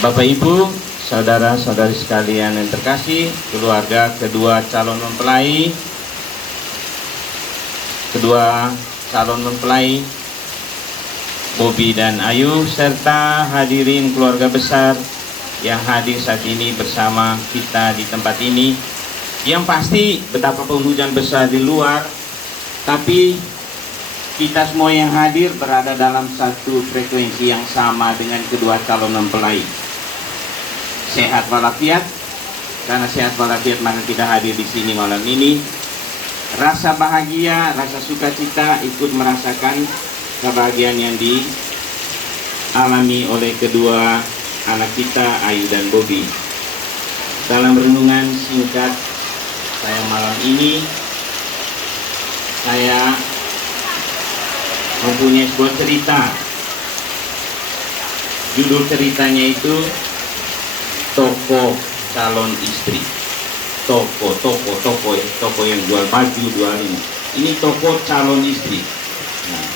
Bapak Ibu, saudara-saudari sekalian yang terkasih, keluarga kedua calon mempelai Bobi dan Ayu, serta hadirin keluarga besar yang hadir saat ini bersama kita di tempat ini. Yang pasti betapapun hujan besar di luar, tapi kita semua yang hadir berada dalam satu frekuensi yang sama dengan kedua calon mempelai. Sehat walafiat, karena sehat walafiat maka kita hadir di sini malam ini. Rasa bahagia, rasa sukacita ikut merasakan kebahagiaan yang dialami oleh kedua anak kita, Ayu dan Bobi. Dalam renungan singkat saya malam ini, saya mempunyai sebuah cerita. Judul ceritanya itu Toko Calon Istri. Toko yang jual baju, jual ini toko calon istri. Nah,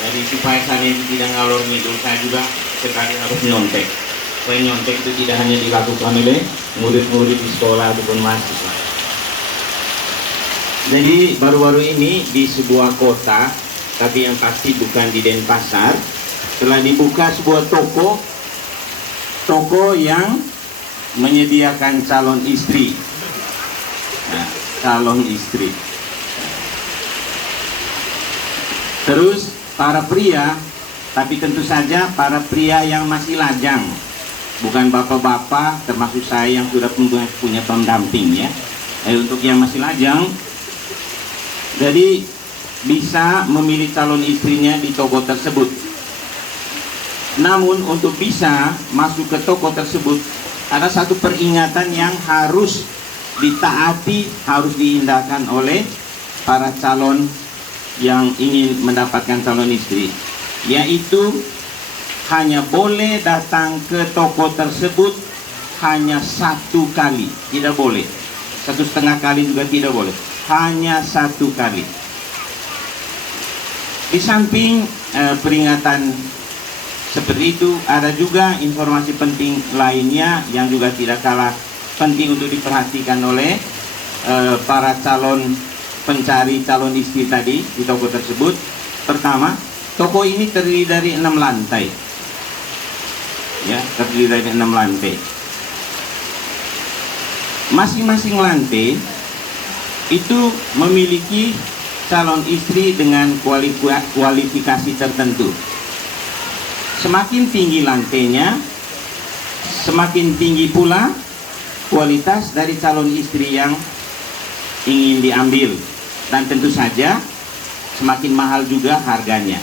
jadi supaya saya tidak ngalor ngidul, saya juga sekali harus nyontek. Supaya nyontek itu tidak hanya dilakukan oleh murid-murid di sekolah ataupun mahasiswa. Jadi baru-baru ini di sebuah kota, tapi yang pasti bukan di Denpasar, telah dibuka sebuah toko yang menyediakan calon istri. Nah, calon istri. Terus para pria, tapi tentu saja para pria yang masih lajang, bukan bapak-bapak termasuk saya yang sudah punya pendamping ya. Untuk yang masih lajang, jadi bisa memilih calon istrinya di toko tersebut. Namun untuk bisa masuk ke toko tersebut ada satu peringatan yang harus ditaati, harus diindahkan oleh para calon yang ingin mendapatkan calon istri, yaitu hanya boleh datang ke toko tersebut hanya satu kali, tidak boleh 1,5 kali juga tidak boleh, hanya satu kali. Di samping peringatan seperti itu, ada juga informasi penting lainnya yang juga tidak kalah penting untuk diperhatikan oleh para pencari calon istri tadi di toko tersebut. Pertama, toko ini terdiri dari 6 lantai. Ya, terdiri dari 6 lantai. Masing-masing lantai itu memiliki calon istri dengan kualifikasi tertentu. Semakin tinggi lantainya, semakin tinggi pula kualitas dari calon istri yang ingin diambil, dan tentu saja semakin mahal juga harganya.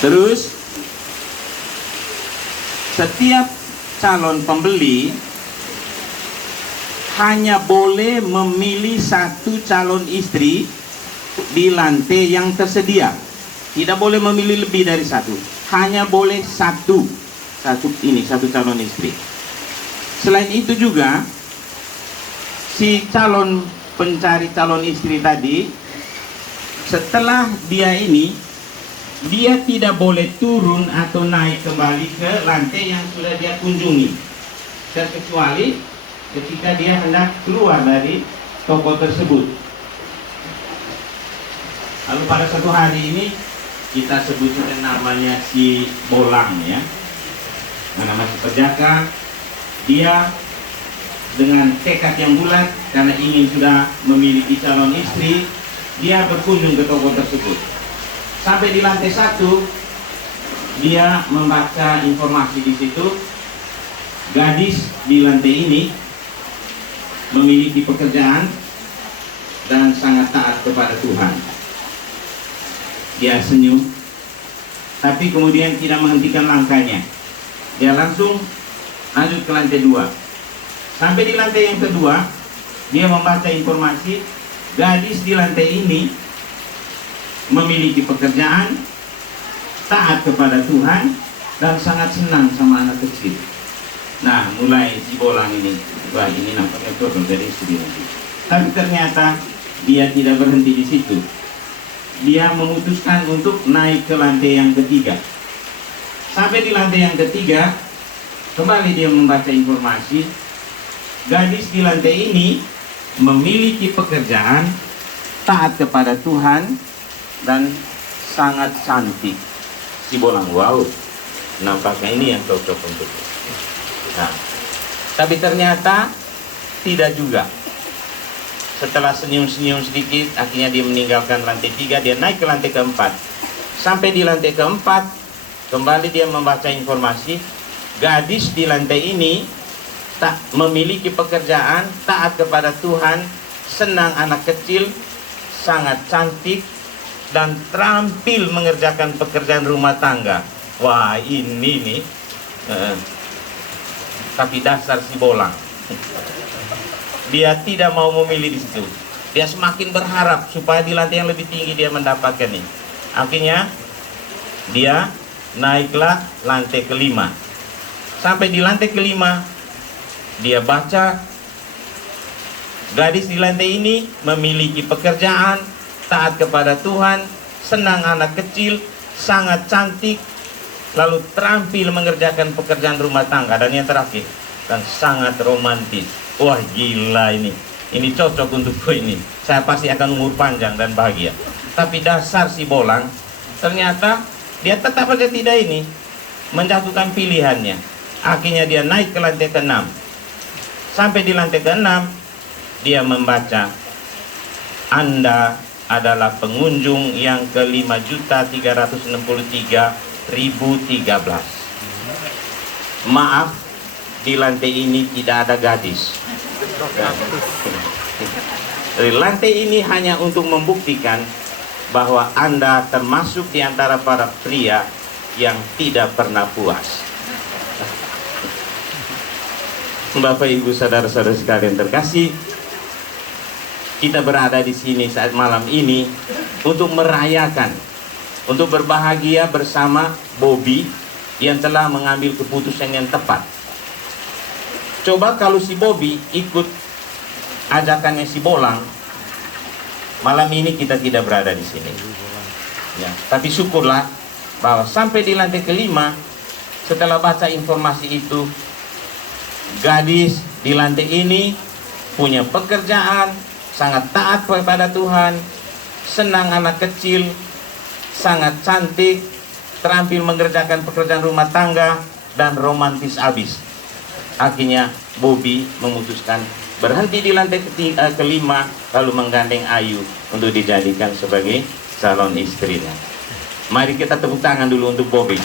Terus setiap calon pembeli hanya boleh memilih satu calon istri di lantai yang tersedia. Tidak boleh memilih lebih dari satu, hanya boleh satu calon istri. Selain itu juga si pencari calon istri tadi, setelah dia tidak boleh turun atau naik kembali ke lantai yang sudah dia kunjungi, terkecuali ketika dia hendak keluar dari toko tersebut. Lalu pada satu hari ini kita sebutkan namanya si Bolang ya, nama si Perjaka. Dia dengan tekad yang bulat karena ingin sudah memiliki calon istri, dia berkunjung ke toko tersebut. Sampai di lantai 1, dia membaca informasi di situ. Gadis di lantai ini memiliki pekerjaan dan sangat taat kepada Tuhan. Dia senyum, tapi kemudian tidak menghentikan langkahnya. Dia langsung lanjut ke lantai 2. Sampai di lantai yang kedua, dia membaca informasi. Gadis di lantai ini memiliki pekerjaan, taat kepada Tuhan, dan sangat senang sama anak kecil. Nah, mulai si Bolang ini, wah ini nampaknya cocok dari istri nanti. Tapi ternyata dia tidak berhenti di situ. dia memutuskan untuk naik ke lantai yang ketiga. Sampai di lantai yang ketiga, kembali dia membaca informasi. Gadis di lantai ini memiliki pekerjaan, taat kepada Tuhan, dan sangat cantik. Si Bolang, wow, nampaknya ini yang cocok untuk dia. Nah, tapi ternyata tidak juga. Setelah senyum-senyum sedikit, akhirnya dia meninggalkan lantai 3, dia naik ke lantai keempat. Sampai di lantai keempat, kembali dia membaca informasi, gadis di lantai ini tak memiliki pekerjaan, taat kepada Tuhan, senang anak kecil, sangat cantik, dan terampil mengerjakan pekerjaan rumah tangga. Wah, ini nih. Tapi dasar si Bolang, dia tidak mau memilih di situ. Dia semakin berharap supaya di lantai yang lebih tinggi dia mendapatkan ini. Akhirnya dia naiklah lantai kelima. Sampai di lantai kelima, dia baca, gadis di lantai ini memiliki pekerjaan, taat kepada Tuhan, senang anak kecil, sangat cantik, lalu terampil mengerjakan pekerjaan rumah tangga, dan yang terakhir, dan sangat romantis. Wah, gila ini. Ini cocok untuk gue ini. Saya pasti akan umur panjang dan bahagia. Tapi dasar si Bolang, ternyata dia tetap saja tidak ini menjatuhkan pilihannya. Akhirnya dia naik ke lantai ke-6. Sampai di lantai ke-6, dia membaca, Anda adalah pengunjung yang ke-5.363.013. Maaf, di lantai ini tidak ada gadis. Dari lantai ini hanya untuk membuktikan bahwa Anda termasuk di antara para pria yang tidak pernah puas. Bapak, Ibu, saudara-saudara sekalian terkasih, kita berada di sini saat malam ini untuk merayakan, untuk berbahagia bersama Bobby yang telah mengambil keputusan yang tepat. Coba kalau si Bobby ikut ajakannya si Bolang, malam ini kita tidak berada di sini. Ya, tapi syukurlah bahwa sampai di lantai kelima, setelah baca informasi itu, gadis di lantai ini punya pekerjaan, sangat taat kepada Tuhan, senang anak kecil, sangat cantik, terampil mengerjakan pekerjaan rumah tangga, dan romantis abis. Akhirnya Bobby memutuskan berhenti di lantai kelima, lalu menggandeng Ayu untuk dijadikan sebagai calon istrinya. Mari kita tepuk tangan dulu untuk Bobby.